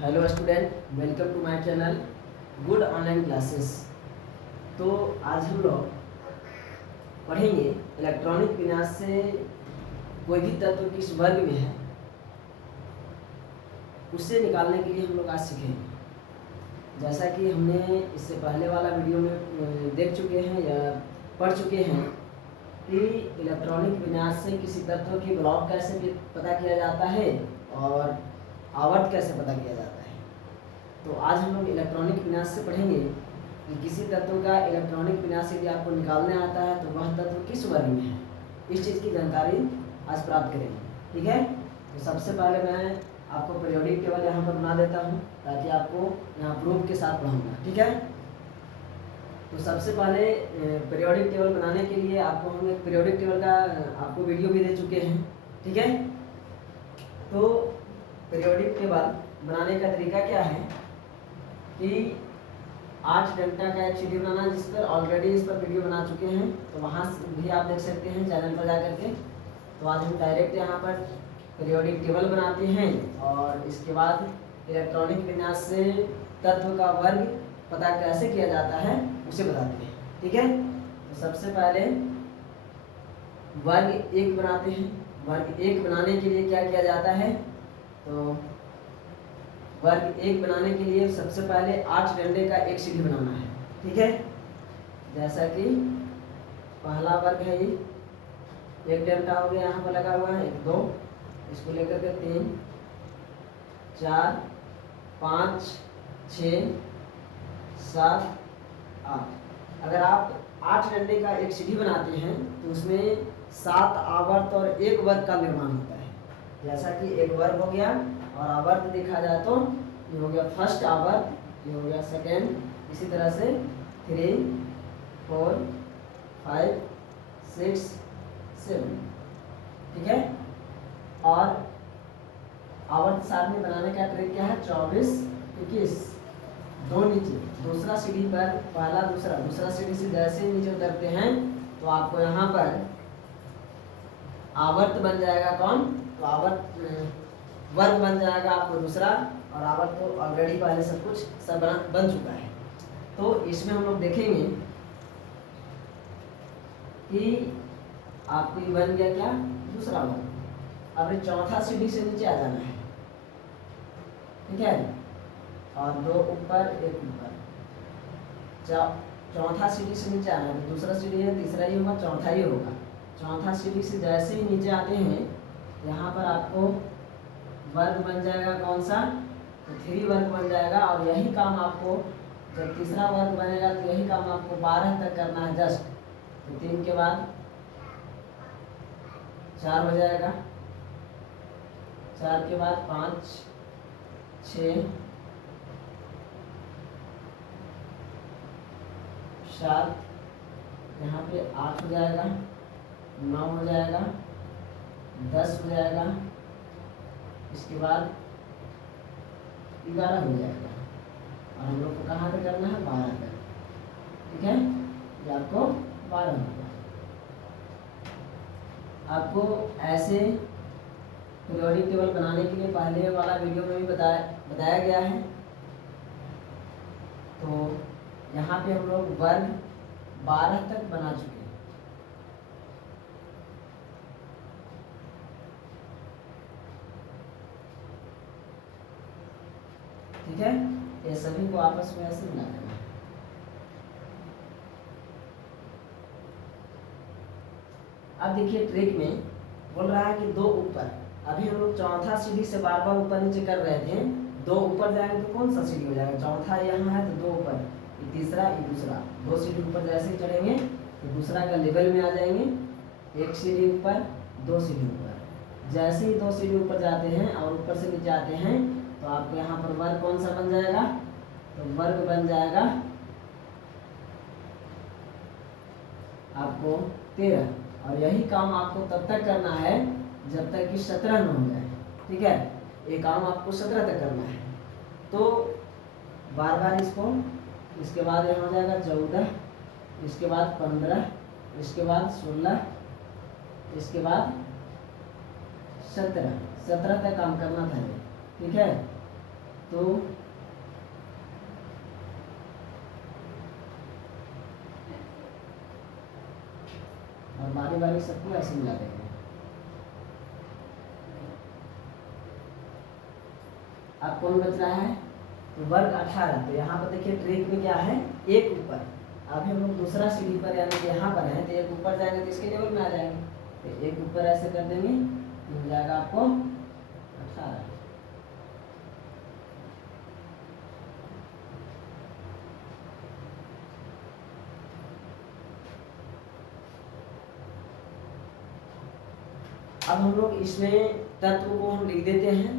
Hello student, welcome to my channel good online classes. तो आज हम लोग पढ़ेंगे इलेक्ट्रॉनिक विन्यास से कोई भी तत्व किस वर्ग में है उससे निकालने के लिए हम लोग आज सीखेंगे। जैसा कि हमने इससे पहले वाला वीडियो में देख चुके हैं या पढ़ चुके हैं कि इलेक्ट्रॉनिक विन्यास से किसी तत्व की ब्लॉक कैसे पता किया जाता है और आवर्त कैसे पता किया जाता है। तो आज हम लोग इलेक्ट्रॉनिक विन्यास से पढ़ेंगे कि किसी तत्व का इलेक्ट्रॉनिक विन्यास यदि आपको निकालने आता है तो वह तत्व किस वर्ग में है, इस चीज़ की जानकारी आज प्राप्त करेंगे। ठीक है, तो सबसे पहले मैं आपको पीरियोडिक टेबल यहाँ पर बना देता हूँ ताकि आपको यहाँ प्रूफ के साथ पढ़ाऊँगा। ठीक है, तो सबसे पहले पीरियोडिक टेबल बनाने के लिए आपको हम एक पीरियोडिक टेबल का आपको वीडियो भी दे चुके हैं। ठीक है, तो पीरियोडिक टेबल बनाने का तरीका क्या है कि 8 घंटा का एक वीडियो बनाना, जिस पर ऑलरेडी इस पर वीडियो बना चुके हैं, तो वहाँ भी आप देख सकते हैं चैनल पर जा करके। तो आज हम डायरेक्ट यहाँ पर पीरियोडिक टेबल बनाते हैं और इसके बाद इलेक्ट्रॉनिक विन्यास से तत्व का वर्ग पता कैसे किया जाता है उसे बताते हैं। ठीक है, तो सबसे पहले वर्ग 1 बनाते हैं। वर्ग 1 बनाने के लिए क्या किया जाता है, तो वर्ग 1 बनाने के लिए सबसे पहले 8 डंडे का एक सीढ़ी बनाना है। ठीक है, जैसा कि पहला वर्ग है ये, एक डंडा हो गया यहाँ पर लगा हुआ है, 1 2, इसको लेकर के 3 4 5 6 7 8। अगर आप 8 डंडे का एक सीढ़ी बनाते हैं तो उसमें 7 आवर्त और 1 वर्ग का निर्माण होता है। जैसा कि एक वर्ग हो गया और आवर्त देखा जाए तो ये हो गया फर्स्ट आवर्त, ये हो गया सेकेंड, इसी तरह से 3 4 5 6 7। ठीक है, और आवर्त सारणी में बनाने का ट्रिक क्या है, 24 21, दो नीचे दूसरा सीढ़ी पर पहला दूसरा सीढ़ी से जैसे ही नीचे उतरते हैं तो आपको यहाँ पर आवर्त बन जाएगा कौन, तो आवर्त वर्ग बन जाएगा आपको दूसरा, और आवर्त तो ऑलरेडी पहले सब बन चुका है। तो इसमें हम लोग देखेंगे कि आपको ये बन गया क्या, दूसरा वर्ग। अब चौथा सीढ़ी से नीचे आ जाना है। ठीक है, और 2 ऊपर 1 ऊपर, चौथा सीढ़ी से नीचे आना है। दूसरा सीढ़ी है, तीसरा ही होगा, चौथा ही होगा। चौथा सीढ़ी से जैसे ही नीचे आते हैं यहाँ पर आपको वर्ग बन जाएगा कौन सा, तो 3 वर्ग बन जाएगा। और यही काम आपको जब तीसरा वर्ग बनेगा तो यही काम आपको 12 तक करना है जस्ट। तो 3 के बाद 4 हो जाएगा, 4 के बाद 5 6 7, यहाँ पे 8 हो जाएगा, 9 हो जाएगा, 10 हो जाएगा, इसके बाद 11 हो जाएगा, और हम लोग को कहाँ तक करना है, 12 तक। ठीक है, ये आपको 12 होगा। आपको ऐसे पीरियोडिक टेबल बनाने के लिए पहले वाला वीडियो में भी बताया गया है। तो यहाँ पे हम लोग वर्ग 12 तक बना चुके हैं। ठीक है, ये सभी को आपस में ऐसे मिला देना है। अब देखिए ट्रिक में बोल रहा है कि 2 ऊपर, अभी हम लोग चौथा सीढ़ी से बार बार ऊपर नीचे कर रहे थे। 2 ऊपर जाएंगे तो कौन सा सीढ़ी हो जाएगा, चौथा यहाँ है तो 2 ऊपर, ये तीसरा ये दूसरा, 2 सीढ़ी ऊपर जैसे ही चढ़ेंगे तो दूसरा का लेवल में आ जाएंगे। 1 सीढ़ी ऊपर, 2 सीढ़ी ऊपर, जैसे ही 2 सीढ़ी ऊपर जाते हैं और ऊपर से नीचे आते हैं तो आपको यहाँ पर वर्ग कौन सा बन जाएगा, तो वर्ग बन जाएगा आपको 13। और यही काम आपको तब तक करना है जब तक कि 17 न हो जाए। ठीक है, ये काम आपको 17 तक करना है। तो बार बार इसको, इसके बाद यहाँ हो जाएगा 14, इसके बाद 15, इसके बाद 16, इसके बाद 17 तक काम करना था। ठीक है, तो और बारी बारी सबको ऐसे मिला देंगे। अब कौन बच रहा है? वर्ग 18। तो यहाँ पर देखिए ट्रिक में क्या है, एक ऊपर। अभी हम लोग दूसरा सीढ़ी पर यानी कि यहाँ पर हैं, तो एक ऊपर जाएंगे तो इसके लेवल में आ जाएंगे। तो एक ऊपर ऐसे कर देंगे, मिल जाएगा आपको 18। अब हम लोग इसमें तत्व को हम लिख देते हैं,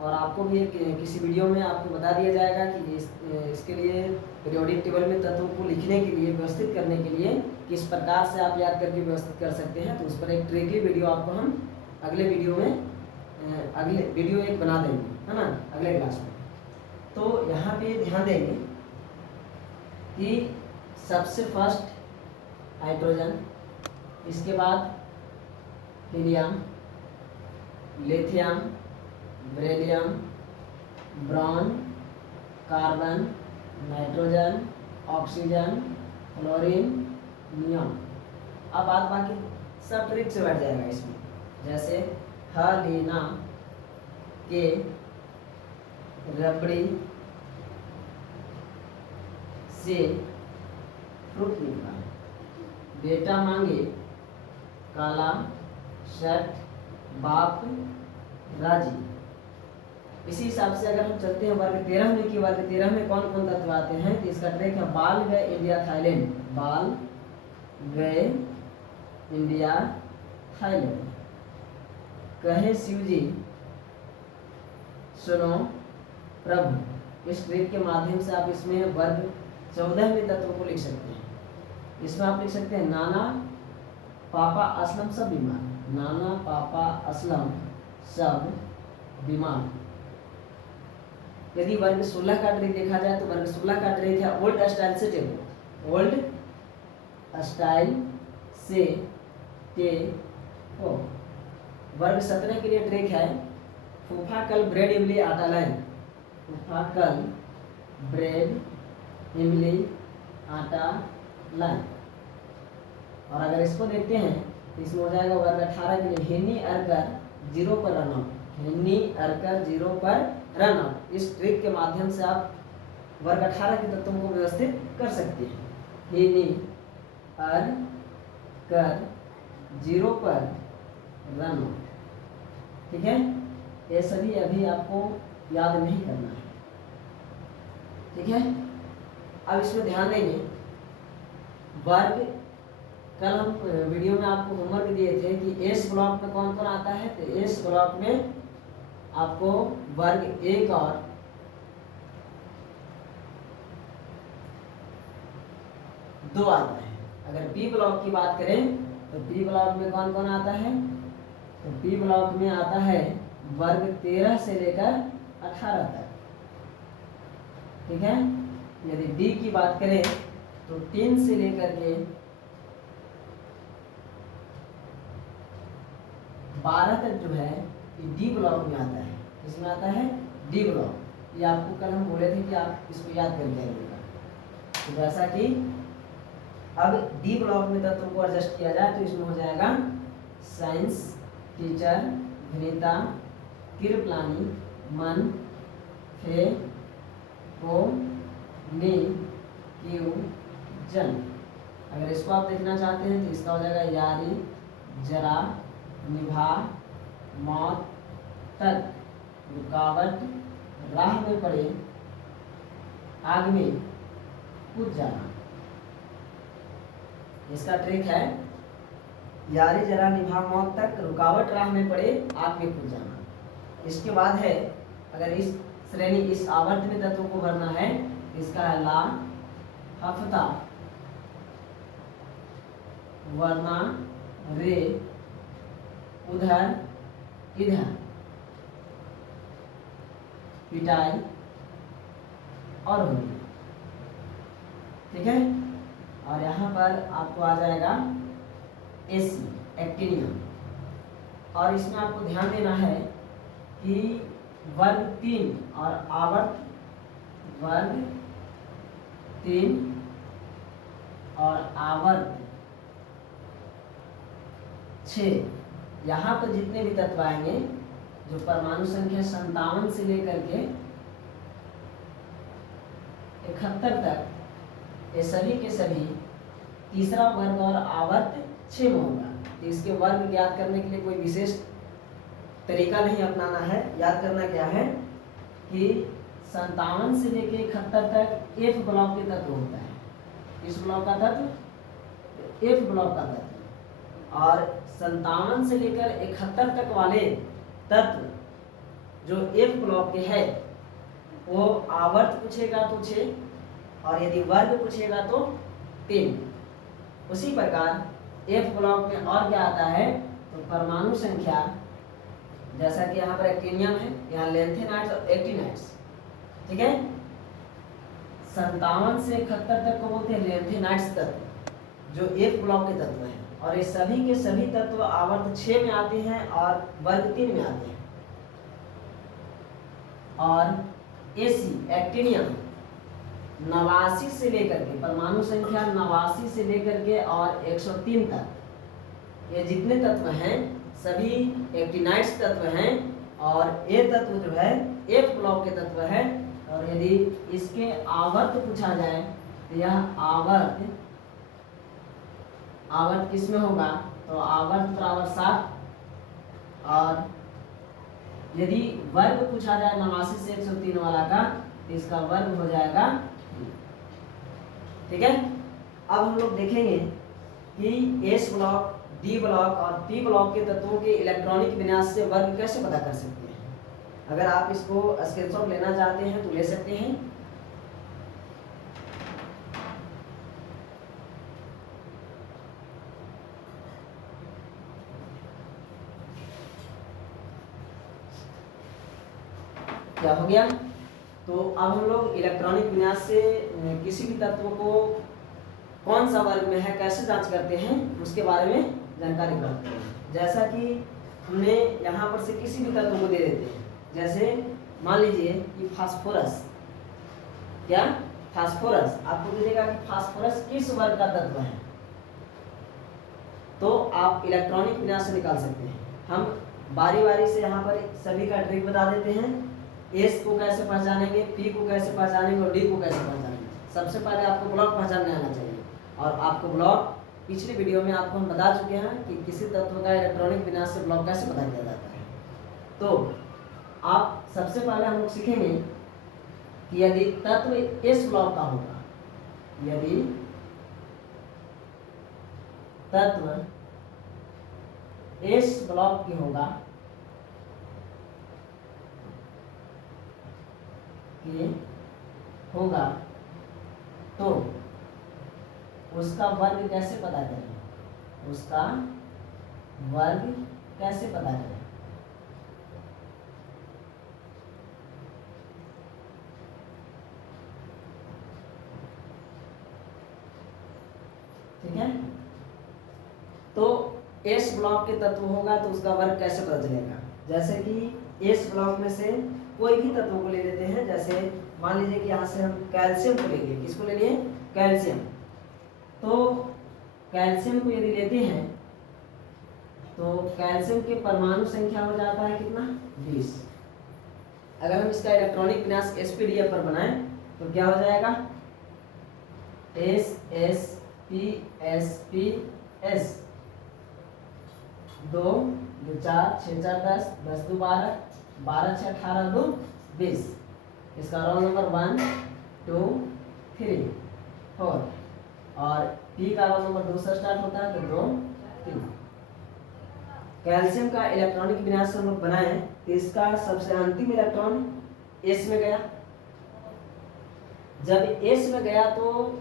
और आपको भी एक किसी वीडियो में आपको बता दिया जाएगा कि इसके लिए पीरियोडिक टेबल में तत्वों को लिखने के लिए, व्यवस्थित करने के लिए किस प्रकार से आप याद करके व्यवस्थित कर सकते हैं। तो उस पर एक ट्रिकली वीडियो आपको हम अगले वीडियो में अगले वीडियो एक बना देंगे, है ना, अगले क्लास में। तो यहाँ पे ध्यान देंगे कि सबसे फर्स्ट हाइड्रोजन, इसके बाद helium, lithium, beryllium, boron, carbon, nitrogen, oxygen, fluorine, neon. अब बात बाकी सब ट्रिक से बैठ जाएगा इसमें, जैसे हलीना के रबड़ी से फ्रूट निकला, बेटा मांगे काला शर्ट बाप राजी। इसी हिसाब से अगर हम चलते हैं वर्ग 13 में, कि वर्ग 13 में कौन कौन तत्व आते हैं, तो इसका ट्रिक है बाल गए इंडिया थाईलैंड, बाल गए इंडिया थाईलैंड, कहे शिव जी सुनो प्रभु। इस ट्रिक के माध्यम से आप इसमें वर्ग 14 में तत्वों को लिख सकते हैं। इसमें आप लिख सकते हैं नाना पापा असलम सब बीमार, नाना पापा असलम सब बीमार। यदि वर्ग 16 का ट्रिक देखा जाए तो वर्ग 16 का ट्रिक है ओल्ड स्टाइल से टेबल, ओल्ड स्टाइल से टेबल। वर्ग 17 के लिए ट्रिक है फूफा कल ब्रेड इमली आटा लाए, फूफा कल ब्रेड इमली आटा लाए। और अगर इसको देखते हैं तो इसमें हो जाएगा वर्ग 18 के लिए हिन्नी अरकर 0 पर रन आउट, हिन्नी अरकर 0 पर रन आउट। इस ट्रिक के माध्यम से आप वर्ग 18 के तत्वों को व्यवस्थित कर सकते हैं। हिन्नी अरकर 0 पर रन आउट, ठीक है। ये सभी अभी आपको याद नहीं करना है, ठीक है। अब इसमें ध्यान देंगे, वर्ग कल हम वीडियो में आपको होमवर्क दिए थे कि एस ब्लॉक में कौन कौन आता है। तो एस ब्लॉक में आपको वर्ग 1 और 2 आता है। अगर बी ब्लॉक की बात करें तो बी ब्लॉक में कौन कौन आता है, तो बी ब्लॉक में आता है वर्ग 13 से लेकर 18 तक, ठीक है। यदि डी की बात करें तो 3 से लेकर के 12 तक जो है ये डी ब्लॉक में आता है। इसमें आता है डी ब्लॉक। ये आपको कल हम बोले थे कि आप इसको याद करके आइएगा। तो जैसा कि अब डी ब्लॉक में तत्वों को एडजस्ट किया जाए तो इसमें हो जाएगा साइंस टीचर, विनीता, कृपलानी, मन, फे, को, नी, क्यू, जन। अगर इसको आप देखना चाहते हैं तो इसका हो जाएगा यारी, जरा, निभा, मौत तक, रुकावट, राह में पड़े, आग में कूद जाना। इसका ट्रिक है यारी, जरा, निभा, मौत तक, रुकावट, राह में पड़े, आग में कूद जाना। इसके बाद है अगर इस श्रेणी इस आवर्त में तत्वों को भरना है, इसका है ला, हफ्ता, वरना, रे, उधर, इधर, पिटाई और होली, ठीक है। और यहाँ पर आपको आ जाएगा एसी, एक्टिनियम। और इसमें आपको ध्यान देना है कि वर्ग 3 और आवर्त वर्ग 3 और आवर्त 6। यहाँ पर जितने भी तत्व आएंगे, जो परमाणु संख्या 57 से लेकर के 71 तक, ये सभी के सभी तीसरा वर्ग और आवर्त 6 में होगा। तो इसके वर्ग ज्ञात करने के लिए कोई विशेष तरीका नहीं अपनाना है। याद करना क्या है कि 57 से लेकर 71 तक एफ ब्लॉक के तत्व होता है। इस ब्लॉक का तत्व एफ ब्लॉक का तत्व, और 57 से लेकर 71 तक वाले तत्व जो एफ ब्लॉक के है, वो आवर्त पूछेगा तो 6, और यदि वर्ग पूछेगा तो 3। उसी प्रकार एफ ब्लॉक में और क्या आता है, तो परमाणु संख्या, जैसा कि यहाँ पर एक्टिनियम है, यहाँ लेंथेनाइट्स और एक्टिनाइट्स, ठीक है। 57 से 71 तक को बोलते हैं लेंथेनाइट्स तत्व, जो एफ ब्लॉक के तत्व हैं, और ये सभी के सभी तत्व आवर्त 6 में आते हैं और वर्ग 3 में आते हैं। और एसी एक्टिनियम 89 से लेकर के, परमाणु संख्या 89 से लेकर के और 103 तक, ये जितने तत्व हैं सभी एक्टिनाइट्स तत्व हैं, और ये तत्व जो है एफ ब्लॉक के तत्व है। और यदि इसके आवर्त पूछा जाए तो यह आवर्त किस में होगा, तो आवर्त बराबर 7, और यदि वर्ग पूछा जाए 89 से 103 वाला का, तो इसका वर्ग हो जाएगा, ठीक है। अब हम लोग देखेंगे कि एस ब्लॉक, डी ब्लॉक और पी ब्लॉक के तत्वों के इलेक्ट्रॉनिक विन्यास से वर्ग कैसे पता कर सकते हैं। अगर आप इसको स्क्रीनशॉट लेना चाहते हैं तो ले सकते हैं। क्या हो गया, तो अब हम लोग इलेक्ट्रॉनिक विन्यास से किसी भी तत्व को कौन सा वर्ग में है कैसे जांच करते हैं, उसके बारे में जानकारी प्राप्त करें। जैसा कि हमने यहाँ पर से किसी भी तत्व को दे देते हैं, जैसे मान लीजिए कि फास्फोरस, क्या फास्फोरस आपको दीजिएगा कि फास्फोरस किस वर्ग का तत्व है, तो आप इलेक्ट्रॉनिक विन्यास से निकाल सकते हैं। हम बारी बारी से यहाँ पर सभी का ट्रिक बता देते हैं। एस को कैसे पहचानेंगे, पी को कैसे पहचानेंगे और डी को कैसे पहचानेंगे। सबसे पहले आपको ब्लॉक पहचानने आना चाहिए, और आपको ब्लॉक पिछले वीडियो में आपको हम बता चुके हैं कि किसी तत्व का इलेक्ट्रॉनिक विन्यास से ब्लॉक कैसे पता किया जाता है। तो आप सबसे पहले हम लोग सीखेंगे कि यदि तत्व एस ब्लॉक का होगा, यदि तत्व एस ब्लॉक की होगा, तो उसका वर्ग कैसे पता करें, उसका वर्ग कैसे पता करें। ठीक है, तो एस ब्लॉक के तत्व होगा तो उसका वर्ग कैसे पता चलेगा। जैसे कि एस ब्लॉक में से कोई भी तत्व को ले लेते हैं, जैसे मान लीजिए कि यहाँ से हम कैल्शियम को लेंगे। किसको ले लिए, कैल्शियम। तो कैल्शियम को यदि लेते हैं तो कैल्शियम के परमाणु संख्या हो जाता है कितना, 20। अगर हम इसका इलेक्ट्रॉनिक विन्यास sp-df पर बनाएं तो क्या हो जाएगा, S दो 2 4 6 4 10 10 2 12 12 6 18 2 20। इसका रोल नंबर 1 2 3 4, और पी का रोल नंबर 2 से स्टार्ट होता है तो 2 3। कैल्शियम का इलेक्ट्रॉनिक विन्यास हम लोग बनाए तो इसका सबसे अंतिम इलेक्ट्रॉन एस में गया। जब एस में गया तो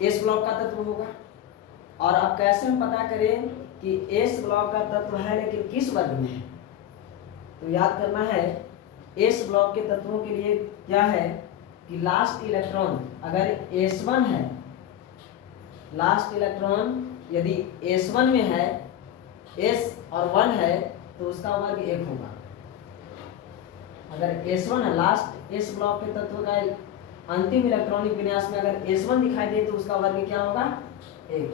एस ब्लॉक का तत्व होगा। और अब कैसे हम पता करें कि एस ब्लॉक का तत्व है लेकिन किस वर्ग में है, तो याद करना है एस ब्लॉक के तत्वों के लिए क्या है कि लास्ट इलेक्ट्रॉन अगर S1 है, लास्ट इलेक्ट्रॉन यदि S1 में है, S और 1 है, तो उसका वर्ग 1 होगा। अगर S1 है, लास्ट S ब्लॉक के तत्व का अंतिम इलेक्ट्रॉनिक विन्यास में अगर S1 दिखाई दे तो उसका वर्ग क्या होगा 1,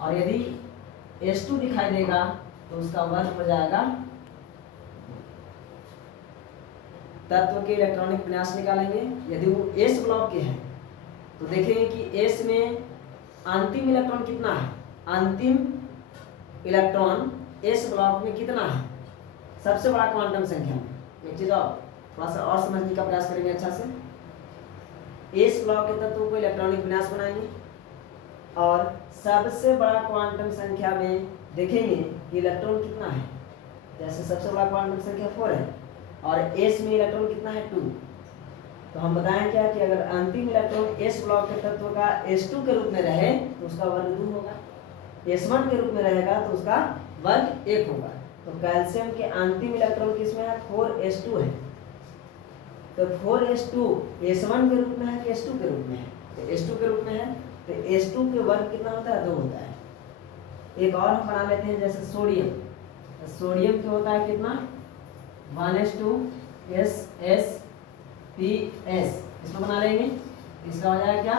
और यदि S2 दिखाई देगा तो उसका वर्ग हो जाएगा। तत्व के इलेक्ट्रॉनिक विन्यास निकालेंगे। यदि वो S ब्लॉक के हैं तो देखेंगे कि S में अंतिम इलेक्ट्रॉन कितना है, अंतिम इलेक्ट्रॉन S ब्लॉक में कितना है, सबसे बड़ा क्वांटम संख्या में। एक चीज और थोड़ा सा और समझने का प्रयास करेंगे अच्छा से। S ब्लॉक के तत्वों को इलेक्ट्रॉनिक विन्यास बनाएंगे और सबसे बड़ा क्वांटम संख्या में देखेंगे कि इलेक्ट्रॉन कितना है। जैसे सबसे बड़ा क्वांटम संख्या 4 है और S में इलेक्ट्रॉन कितना है 2, तो हम बताएं क्या कि अगर अंतिम इलेक्ट्रॉन S ब्लॉक के तत्व का S2 के रूप में रहे तो उसका वर्ग 2 होगा, S1 के रूप में रहेगा तो उसका वर्ग 1 होगा। तो कैल्शियम के अंतिम इलेक्ट्रॉन किसमें है, 4s2 है। तो 4s2 S1 के रूप में है कि S2 के रूप में है, तो S2 के रूप में है, तो S2 के वर्ग कितना होता है, 2 होता है। एक और हम बना लेते हैं जैसे सोडियम, तो सोडियम क्या होता है कितना, 1s2 SsPs, इसको बना लेंगे। इसका हो जाएगा क्या,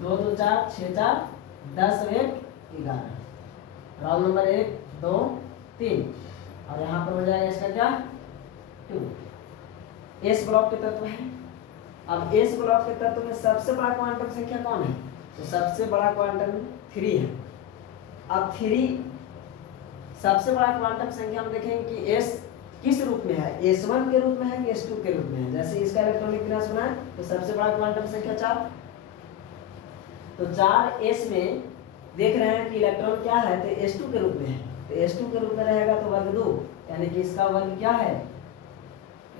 2 2 4 6 4 10 और 1 11, रोल नंबर 1 2 3, और यहाँ पर हो जाएगा इसका क्या 2। S ब्लॉक के तत्व है। अब S ब्लॉक के तत्व में सबसे बड़ा क्वांटम संख्या कौन है, तो सबसे बड़ा क्वांटम 3 है। अब 3 सबसे बड़ा क्वांटम संख्या हम देखेंगे कि S किस रूप में है, S1 के रूप में है कि S2 के रूप में है। जैसे इसका इलेक्ट्रॉनिक विन्यास बना है तो सबसे बड़ा क्वांटम संख्या 4, तो 4s में देख रहे हैं कि इलेक्ट्रॉन क्या है, तो S2 के रूप में है, तो S2 के रूप में रहेगा तो वर्ग 2, यानी कि इसका वर्ग क्या है,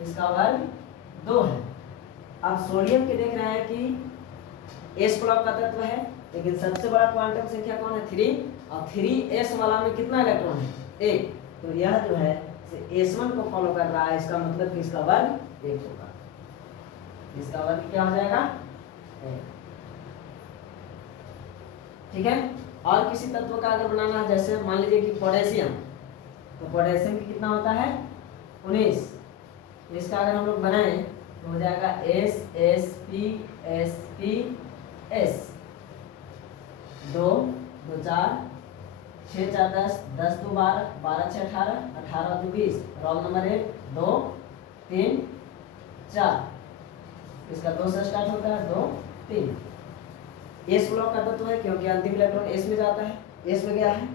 इसका वर्ग 2 है। अब सोडियम के देख रहे हैं कि S ब्लॉक का तत्व है, लेकिन सबसे बड़ा क्वांटम संख्या कौन है 3, और 3s वाला में कितना इलेक्ट्रॉन है 1, तो यह जो है S1 को फॉलो कर रहा है। इसका मतलब कि इसका वर्ग 1 होगा, इसका वर्ग क्या हो जाएगा 1। ठीक है। और किसी तत्व का अगर बनाना है, जैसे मान लीजिए कि पोटेशियम, तो पोटेशियम की कितना होता है 19, इसका अगर हम लोग बनाएं तो हो जाएगा SsPsPs, 2 2 4 6 4 10 10 2 12 12 6 18 18 2 20, रोल नंबर 1 2 3 4, इसका 2 से स्टार्ट होता है 2 3। S ब्लॉक का तत्व है क्योंकि अंतिम इलेक्ट्रॉन S में जाता है, S में गया है।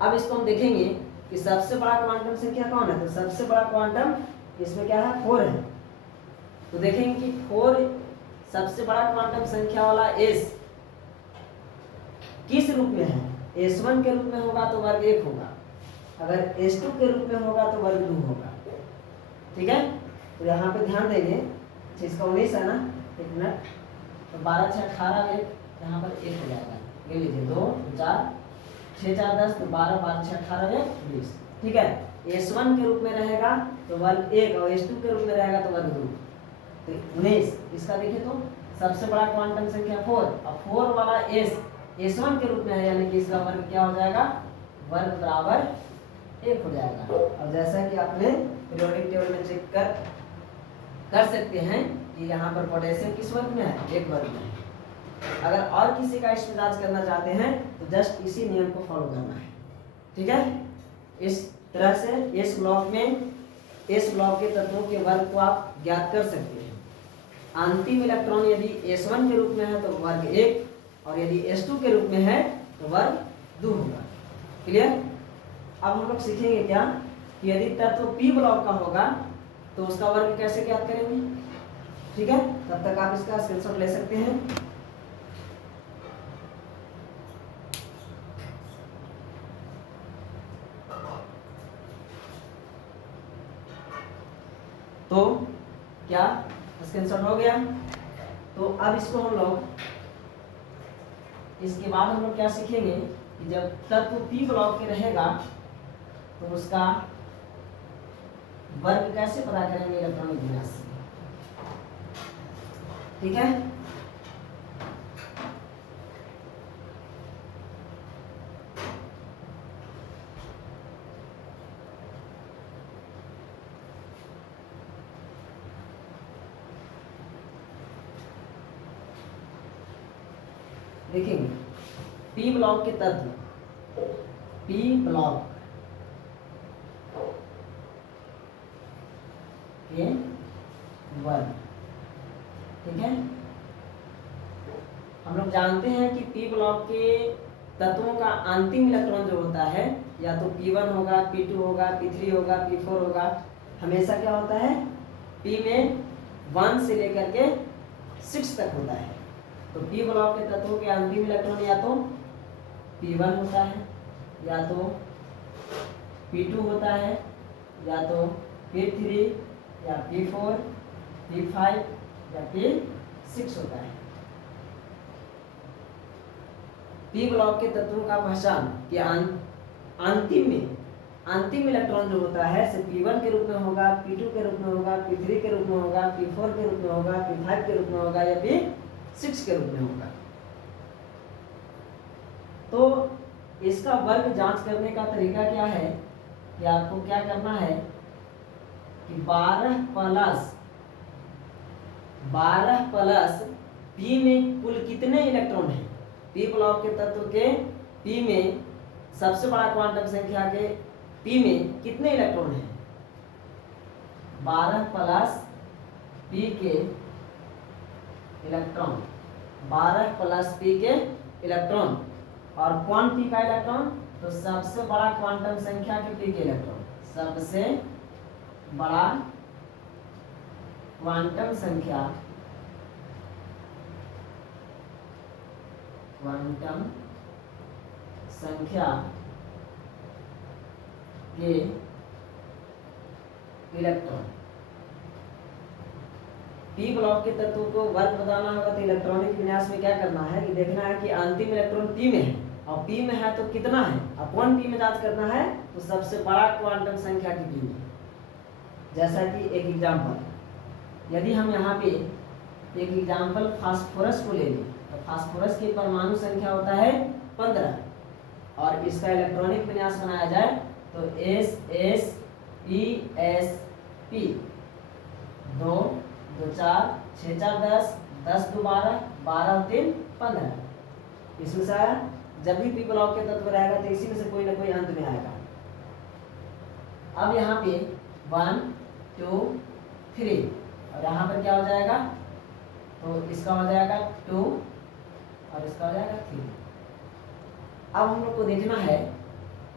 अब इसको हम देखेंगे कि सबसे बड़ा क्वांटम संख्या कौन है, तो सबसे बड़ा क्वांटम इसमें क्या है 4 है। तो देखेंगे कि 4 सबसे बड़ा क्वांटम संख्या वाला S किस रूप में है, S1 के रूप में होगा तो वर्ग 1 होगा, अगर S2 के रूप में होगा तो वर्ग 2 होगा। ठीक है, तो यहाँ पे ध्यान देंगे, इसका 19 है ना, 1 मिनट, तो 12 6 18 में यहाँ पर 1 हो जाएगा, ले लीजिए 2 4 6 4 10, तो 12 12 6 18 में 20। ठीक है, S1 के रूप में रहेगा तो वर्ग 1, और S2 के रूप में रहेगा तो वर्ग 2, तो 19। इसका देखिए तो सबसे बड़ा क्वांटम संख्या 4, और 4 वाला S1 के रूप में है, यानी कि इसका वर्ग क्या हो जाएगा, वर्ग बराबर 1 हो जाएगा। अब जैसा कि आपने पीरियोडिक टेबल में चेक कर सकते हैं कि यहाँ पर पोटेशियम किस वर्ग में है, 1 वर्ग में है। अगर और किसी का इसमें जांच करना चाहते हैं तो जस्ट इसी नियम को फॉलो करना है। ठीक है, इस तरह से इस ब्लॉक में इस ब्लॉक के तत्वों के वर्ग को आप ज्ञात कर सकते हैं। अंतिम इलेक्ट्रॉन यदि S1 के रूप में है तो वर्ग 1, और यदि S2 के रूप में है तो वर्ग 2 होगा। क्लियर। अब हम लोग सीखेंगे क्या कि यदि तत्व P ब्लॉक का होगा तो उसका वर्ग कैसे ज्ञात करेंगे। ठीक है, तब तक आप इसका स्क्रीनशॉट ले सकते हैं। तो क्या स्क्रीनशॉट हो गया। तो अब इसको हम लोग इसके बाद हम लोग क्या सीखेंगे कि जब तत्व P ब्लॉक के रहेगा तो उसका वर्ग कैसे पता करेंगे इलेक्ट्रॉनिक विन्यास से। ठीक है, देखेंगे पी ब्लॉक के तत्व, पी ब्लॉक के वर्ग, ठीक है। हम लोग जानते हैं कि पी ब्लॉक के तत्वों का अंतिम इलेक्ट्रॉन जो होता है या तो P1 होगा, P2 होगा, P3 होगा, P4 होगा, हमेशा क्या होता है P में 1 से लेकर के 6 तक होता है। तो P ब्लॉक के तत्वों के अंतिम इलेक्ट्रॉन या तो P1 होता है, या तो P2 होता है, या तो P3 या P4, P5 या P6 होता है। पी ब्लॉक के तत्वों का पहचान कि अंतिम में अंतिम इलेक्ट्रॉन जो होता है से P1 के रूप में होगा, P2 के रूप में होगा, P3 के रूप में होगा, P4 के रूप में होगा, P5 के रूप में होगा या P6 के रूप में होगा। तो इसका वर्ग जांच करने का तरीका क्या है कि आपको क्या करना है कि 12 प्लस P में कुल कितने इलेक्ट्रॉन हैं। पी ब्लॉक के तत्व के P में सबसे बड़ा क्वांटम संख्या के P में कितने इलेक्ट्रॉन हैं, 12 प्लस P के इलेक्ट्रॉन, 12 प्लस P के इलेक्ट्रॉन। और कौन P का इलेक्ट्रॉन, तो सबसे बड़ा क्वांटम संख्या के P के इलेक्ट्रॉन, सबसे बड़ा क्वांटम संख्या के इलेक्ट्रॉन। पी ब्लॉक के तत्वों को वर्ग बताना होगा तो इलेक्ट्रॉनिक विन्यास में क्या करना है कि देखना है कि अंतिम इलेक्ट्रॉन P में है और P में है तो कितना है, अपॉन P में जांच करना है तो सबसे बड़ा क्वांटम संख्या की P में। जैसा कि एक एग्जांपल, यदि हम यहाँ पे एक एग्जांपल फास्फोरस को ले लें तो फास्फोरस की परमाणु संख्या होता है 15 और इसका इलेक्ट्रॉनिक विन्यास बनाया जाए तो SsPsP 2 2 4 6 4 10 10 2 12 12 और 3 15। इसमें से जब भी पी ब्लॉक के तत्व रहेगा तो इसी में से कोई ना कोई अंत में आएगा। अब यहाँ पे 1 2 3 और यहाँ पर क्या हो जाएगा, तो इसका हो जाएगा 2 और इसका हो जाएगा 3। अब हम लोग को देखना है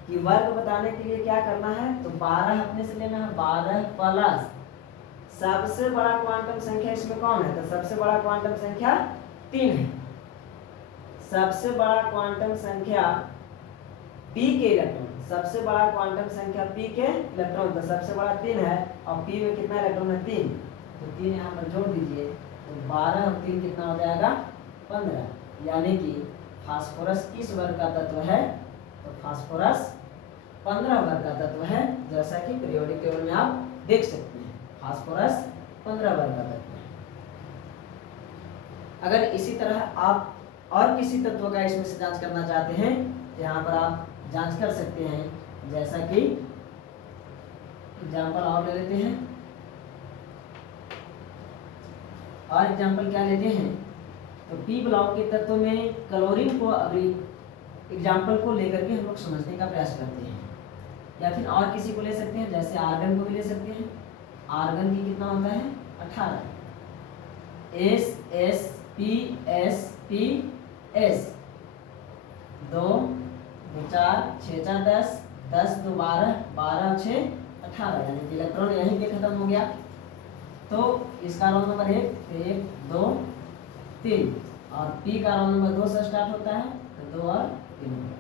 कि वर्ग बताने के लिए क्या करना है, तो 12 अपने से लेना है, 12 प्लस सबसे बड़ा क्वांटम संख्या इसमें कौन है, तो सबसे बड़ा क्वांटम संख्या 3 है। सबसे बड़ा क्वांटम संख्या P के इलेक्ट्रॉन, सबसे बड़ा क्वांटम संख्या P के इलेक्ट्रॉन, तो सबसे बड़ा 3 है और P में कितना इलेक्ट्रॉन है 3, तो 3 यहाँ पर जोड़ दीजिए तो 12 और 3 कितना हो जाएगा 15। यानी कि फास्फोरस किस वर्ग का तत्व है, तो फास्फोरस 15 वर्ग का तत्व है। जैसा कि पीरियोडिक टेबल में आप देख सकते हैं फास्फोरस 15 वर्ग का तत्व है। अगर इसी तरह आप और किसी तत्व का इसमें से जांच करना चाहते हैं तो यहाँ पर आप जांच कर सकते हैं। जैसा कि एग्जाम्पल और ले लेते हैं, और एग्जाम्पल क्या लेते हैं, तो पी ब्लॉक के तत्व में क्लोरीन को अभी एग्जाम्पल को लेकर के हम लोग समझने का प्रयास करते हैं, या फिर और किसी को ले सकते हैं, जैसे आर्गन को भी ले सकते हैं। आर्गन की कितना होता है 18, SsPsPs 2 2 4 6 4 10 10 2 12 12 और 6 18, यानी कि इलेक्ट्रॉन यहीं पे खत्म हो गया। तो इसका रोल नंबर 1 2 3 और P का रोल नंबर 2 से स्टार्ट होता है तो 2 और 3 होगा।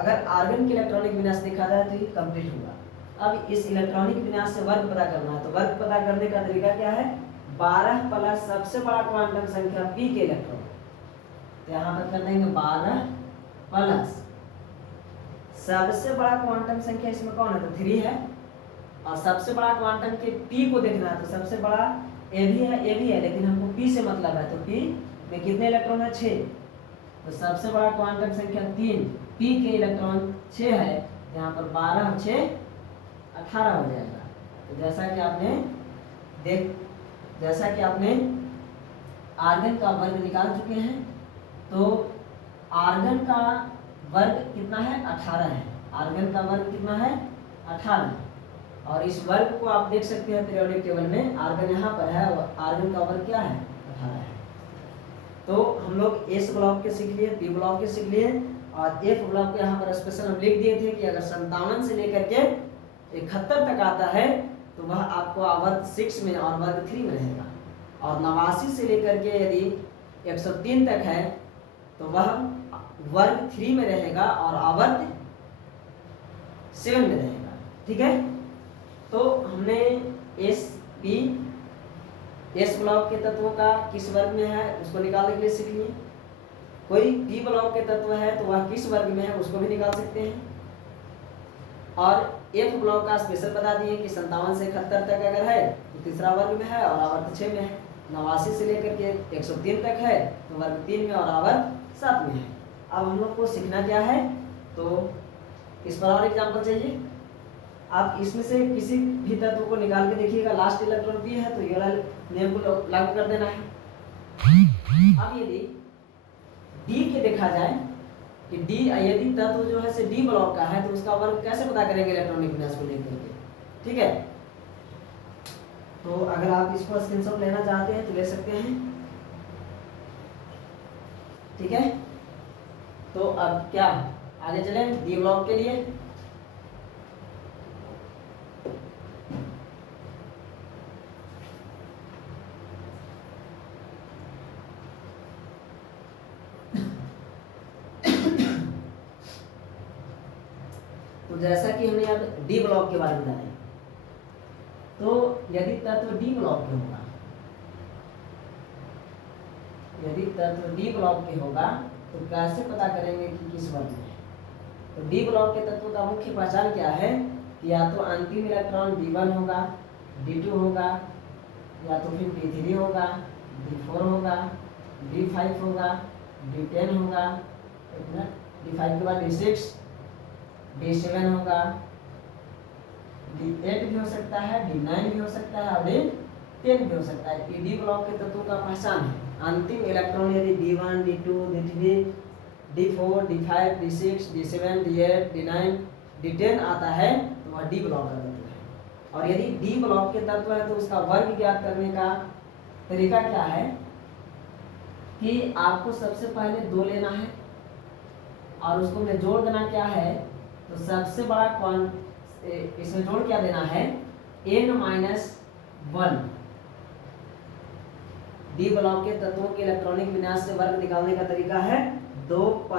अगर आर्गन की इलेक्ट्रॉनिक विन्यास देखा जाए तो ये कंप्लीट होगा। अब इस इलेक्ट्रॉनिक विन्यास से वर्ग पता करना है, तो वर्ग पता करने का तरीका क्या है, 12 प्लस सबसे बड़ा क्वांटम संख्या P के इलेक्ट्रॉन, तो यहाँ पर कर देंगे 12 प्लस सबसे बड़ा क्वांटम संख्या इसमें कौन है, तो 3 है, और सबसे बड़ा क्वांटम के P को देखना है, तो सबसे बड़ा A भी है लेकिन हमको P से मतलब है, तो P में कितने इलेक्ट्रॉन है 6, तो सबसे बड़ा क्वांटम संख्या 3 P के इलेक्ट्रॉन 6 है, यहाँ पर 12 और 6 18 हो जाएगा। तो जैसा कि आपने आर्गन का वर्ग निकाल चुके हैं, तो आर्गन का वर्ग कितना है? 18 है। आर्गन का वर्ग कितना है? 18। और इस वर्ग को आप देख सकते हैं पीरियोडिक टेबल में, आर्गन यहाँ पर है और आर्गन का वर्ग क्या है? 18 है। तो हम लोग एस ब्लॉक के सीख लिए, पी ब्लॉक के सीख लिए, और एफ ब्लॉक को यहाँ पर स्पेशल हम लिख दिए थे कि अगर 57 से लेकर के 71 तक आता है तो वह आपको वर्ग 6 में और वर्ग 3 में रहेगा, और 89 से लेकर के यदि 103 तक है तो वह वर्ग 3 में रहेगा और आवर्त 7 में रहेगा। ठीक है, तो हमने एस ब्लॉक के तत्वों का किस वर्ग में है उसको निकालने के लिए सीख लिए। कोई पी ब्लॉक के तत्व है तो वह किस वर्ग में है उसको भी निकाल सकते हैं। और एफ ब्लॉक का स्पेशल बता दिए कि 57 से 71 तक अगर है तो तीसरा वर्ग में है और आवर्त 6 में है। 89 से लेकर के 103 तक है तो वर्ग 3 में और आवर्त 7 में है। अब हम लोग को सीखना क्या है, तो इस पर और एग्जाम्पल चाहिए। आप इसमें से किसी भी तत्व को निकाल के देखिएगा, लास्ट इलेक्ट्रॉन पी है तो ये वाला नियम को लागू कर देना है। अब यदि डी के देखा जाए कि डी यदि तत्व जो है से डी ब्लॉक का है तो उसका वर्ग कैसे पता करेंगे इलेक्ट्रॉनिक विन्यास को लेकर के। ठीक है, तो अगर आप इसको स्क्रीनशॉट लेना चाहते हैं तो ले सकते हैं। ठीक है, तो अब क्या आगे चले डी ब्लॉक के लिए। तो जैसा कि हमने अब डी ब्लॉक के बारे में जाना, तो यदि तत्व डी ब्लॉक के होगा, यदि तत्व डी ब्लॉक के होगा तो कैसे पता करेंगे कि किस वर्ग में है। तो डी ब्लॉक के तत्व का मुख्य पहचान क्या है कि या तो अंतिम इलेक्ट्रॉन D1 होगा, D2 होगा, या तो फिर D3 होगा, D4 होगा, D5 होगा, D10 होगा, D5 के बाद D6, D7 होगा, D8 भी हो सकता है, D9 भी हो सकता है और D10 भी हो सकता है। ये डी ब्लॉक के तत्वों का पहचान है। अंतिम इलेक्ट्रॉन यदि D1, D2, D3, D4, D5, D6, D7, D8, D9, D10 आता है तो वह डी ब्लॉक का तत्व है। और यदि डी ब्लॉक के तत्व है तो उसका वर्ग ज्ञात करने का तरीका क्या है कि आपको सबसे पहले 2 लेना है और उसको में जोड़ देना क्या है, तो सबसे बड़ा इसमें जोड़ क्या देना है, n-1। डी ब्लॉक के तत्वों के इलेक्ट्रॉनिक विन्यास से वर्ग निकालने का तरीका है 2 +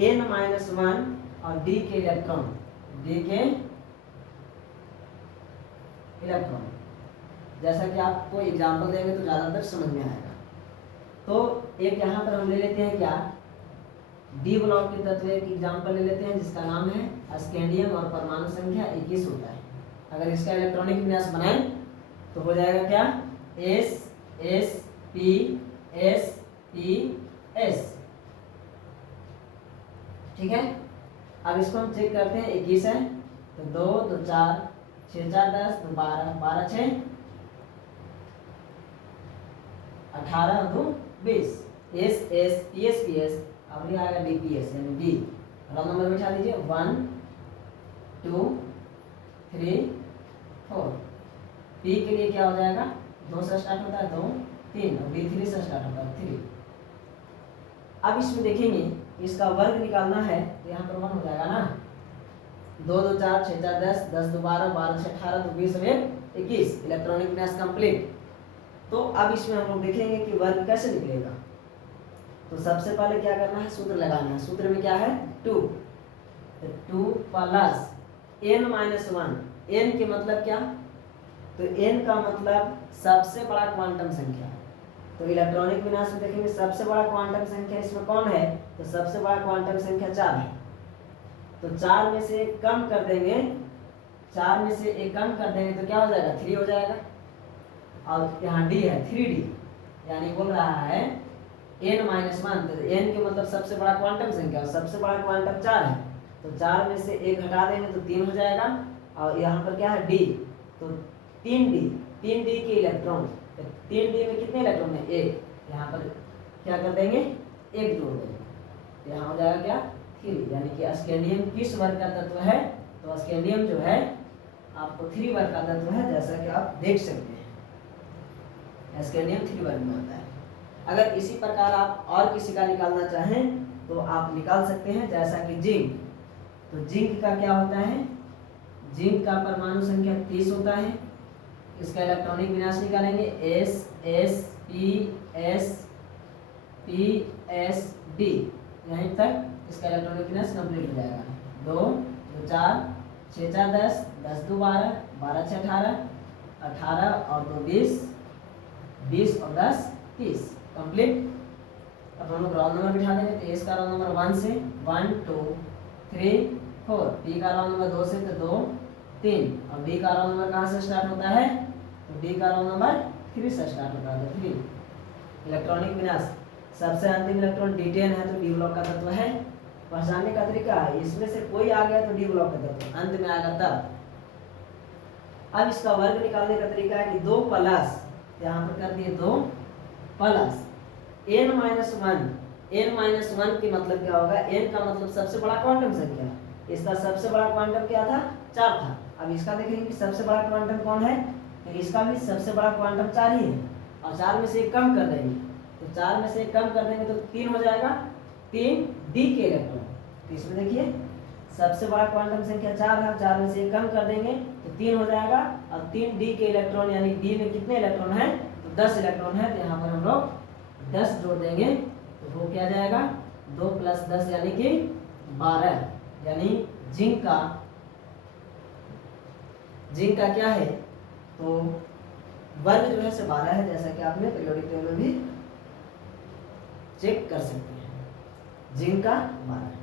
n-1 और डी के इलेक्ट्रॉन, जैसा कि आपको एग्जाम्पल देंगे तो ज़्यादातर समझ में आएगा। तो एक यहाँ पर हम ले लेते हैं क्या, डी ब्लॉक के तत्व एक एग्जाम्पल ले लेते हैं जिसका नाम है स्कैंडियम और परमाणु संख्या 21 होता है। अगर इसका इलेक्ट्रॉनिक विन्यास बनाएं तो हो जाएगा क्या, S. ठीक है, अब इसको हम चेक करते हैं। 21 है तो 2 2 4 6 4 10 2 12 12 6 18 2 20 S. अब नहीं आएगा DPS यानी डी। राउंड नंबर बिठा दीजिए 1 2 3 4। पी के लिए क्या हो जाएगा, 2 से स्टार्ट होता है 2 3 और D3 से स्टार्ट होता है 3। अब इसमें देखेंगे इसका वर्ग निकालना है तो यहाँ पर 1 हो जाएगा ना। 2 2 4 6 4 10 10 2 12 12 6 18 2 20 21 इलेक्ट्रॉनिक विन्यास कंप्लीट। तो अब इसमें हम लोग देखेंगे कि वर्ग कैसे निकलेगा। तो सबसे पहले क्या करना है, सूत्र लगाना है। सूत्र में क्या है 2, तो 2 + n-1। n के मतलब क्या, तो n का मतलब सबसे बड़ा क्वांटम संख्या। तो इलेक्ट्रॉनिक विन्यास में देखेंगे सबसे बड़ा क्वांटम संख्या इसमें कौन है, तो सबसे बड़ा क्वांटम संख्या 4 है। तो 4 में से 1 कम कर देंगे, 4 में से 1 कम कर देंगे तो क्या हो जाएगा, 3 हो जाएगा। और यहाँ d है 3d, यानी बोल रहा है n-1। तो n के मतलब सबसे बड़ा क्वांटम संख्या और सबसे बड़ा क्वांटम 4 है। तो 4 में से 1 घटा देंगे तो 3 हो जाएगा। और यहाँ पर क्या है d, तो 3d के इलेक्ट्रॉन। तो 3d में कितने इलेक्ट्रॉन है, 1। यहाँ पर क्या कर देंगे, 1 जोड़ देंगे, तो यहाँ हो जाएगा क्या 3, यानी कि स्कैंडियम किस वर्ग का तत्व है, तो स्कैंडियम जो है आपको 3 वर्ग का तत्व है, जैसा कि आप देख सकते हैं स्कैंडियम 3 वर्ग में आता है। अगर इसी प्रकार आप और किसी का निकालना चाहें तो आप निकाल सकते हैं, जैसा कि जिंक, तो जिंक का क्या होता है, जिंक का परमाणु संख्या 30 होता है, इसका इलेक्ट्रॉनिक विन्यास निकालेंगे S S P S P S D, यहीं तक इसका इलेक्ट्रॉनिक विन्यास कंप्लीट हो जाएगा। 2 2 4 6 4 10 10 2 12 12 6 18 18 और 2 20 20 और 10 30 कंप्लीट। अब हम लोग राउंड नंबर बिठा देंगे, तो इसका राउंड नंबर 1 से 1 2 3 4, पी का राउंड नंबर 2 से तो 2 3, और डी का राउंड नंबर कहाँ से स्टार्ट होता है, तो डी का राउंड नंबर 3 से स्टार्ट होता है, तो 3। इलेक्ट्रॉनिक विन्यास सबसे अंतिम इलेक्ट्रॉन D10 है, तो डी ब्लॉक का तत्व है। पहचानने का तरीका है, इसमें से कोई आ गया तो डी ब्लॉक का तत्व अंत में आएगा तब। अब इसका वर्ग निकालने का तरीका है कि 2 प्लस, यहाँ पर कर दिए 2 प्लस n-1, n-1 की मतलब क्या होगा, n का मतलब सबसे बड़ा क्वांटम संख्या, इसका सबसे बड़ा क्वांटम क्या था, 4 था। अब इसका देखेंगे कि सबसे बड़ा क्वांटम कौन है, तो इसका भी सबसे बड़ा क्वांटम 4 ही है, और 4 में से 1 कम कर देंगे, तो 4 में से 1 कम कर देंगे तो 3 हो जाएगा, 3 डी के इलेक्ट्रॉन। तो इसमें देखिए सबसे बड़ा क्वांटम संख्या 4 है, 4 में से 1 कम कर देंगे तो 3 हो जाएगा, और 3 डी के इलेक्ट्रॉन, यानी डी में कितने इलेक्ट्रॉन है, तो 10 इलेक्ट्रॉन है, तो यहाँ पर हम लोग 10 जोड़ देंगे, तो वो क्या जाएगा 2 + 10 यानी कि 12, यानी जिंक का क्या है, तो वर्ग जो है से 12 है, जैसा कि आपने पीरियोडिक टेबल में भी चेक कर सकते हैं, जिंक का 12 है।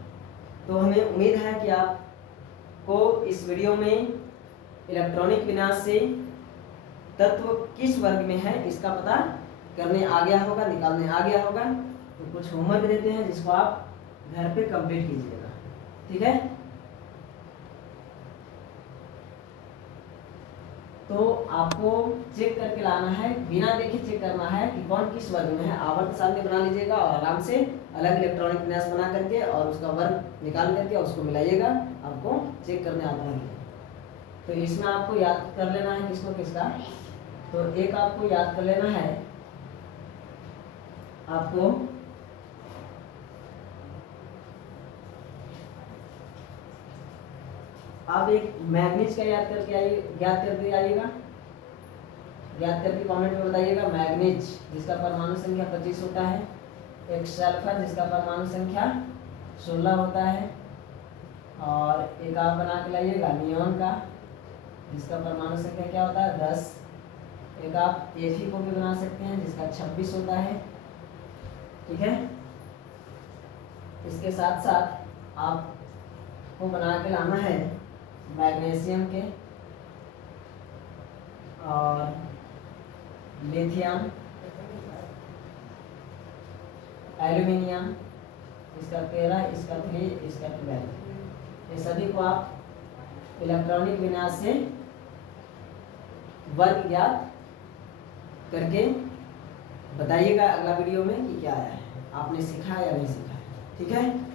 तो हमें उम्मीद है कि आपको इस वीडियो में इलेक्ट्रॉनिक विन्यास से तत्व किस वर्ग में है इसका पता करने आ गया होगा, निकालने आ गया होगा। तो कुछ होमवर्क देते हैं जिसको आप घर पे कंप्लीट कीजिएगा, ठीक है। तो आपको चेक करके लाना है, बिना देखे चेक करना है कि कौन किस वर्ग में है। आवर्त सारणी बना लीजिएगा और आराम से अलग इलेक्ट्रॉनिक विन्यास बना करके और उसका वर्ग निकाल करके उसको मिलाइएगा, आपको चेक करने आता है। तो इसमें आपको याद कर लेना है किसको किसका, तो एक आपको याद कर लेना है, आपको आप एक मैग्नीज का ज्ञात करके आइएगा, ज्ञात करके कमेंट में बताइएगा। मैग्नीज जिसका परमाणु संख्या 25 होता है, एक सल्फर जिसका परमाणु संख्या 16 होता है, और एक आप बना के लाइएगा नियॉन का जिसका परमाणु संख्या क्या होता है 10, एक आप एफी को भी बना सकते हैं जिसका 26 होता है, ठीक है। इसके साथ साथ आपको बना के लाना है मैग्नीशियम के और लिथियम, एल्यूमिनियम, इसका 13, इसका 3, इसका 12, ये सभी को आप इलेक्ट्रॉनिक विन्यास से वर्ग ज्ञात करके बताइएगा अगला वीडियो में कि क्या आया है, आपने सीखा या नहीं सीखा, ठीक है।